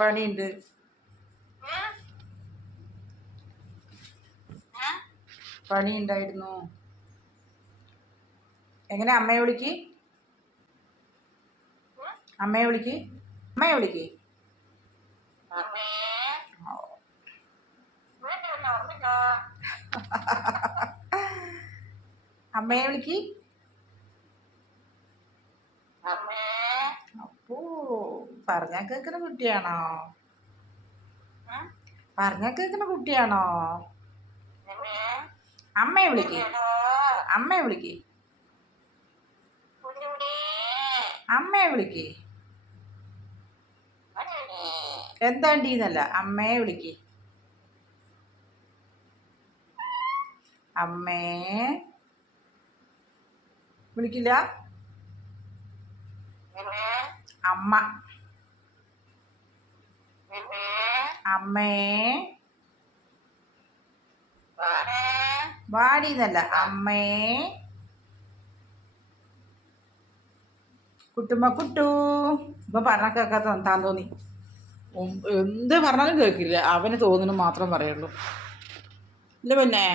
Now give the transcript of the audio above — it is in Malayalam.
പണിയുണ്ട്. പണിയുണ്ടായിരുന്നു. എങ്ങനെ അമ്മയെ വിളിക്ക്, അമ്മയെ വിളിക്ക്, അമ്മയെ വിളിക്ക്. അമ്മയെ വിളിക്ക്. അപ്പോ പറഞ്ഞാ കേൾക്കുന്ന കുട്ടിയാണോ? പറഞ്ഞാ കേൾക്കുന്ന കുട്ടിയാണോ? അമ്മയെ വിളിക്ക്, അമ്മയെ വിളിക്ക്, അമ്മയെ വിളിക്ക്. എന്താണ്ടീന്നല്ല, അമ്മയെ വിളിക്ക്. അമ്മേ വിളിക്കില്ല. അമ്മ, അമ്മേ. വാടിന്നല്ല, അമ്മേ. കുട്ടുമ്മ കുട്ടു. ഇപ്പൊ പറഞ്ഞ കേൾക്കാത്ത താൻ തോന്നി. എന്ത് പറഞ്ഞാലും കേൾക്കില്ല, അവന് തോന്നുന്നു മാത്രം പറയുള്ളൂ. ഇല്ല പിന്നെ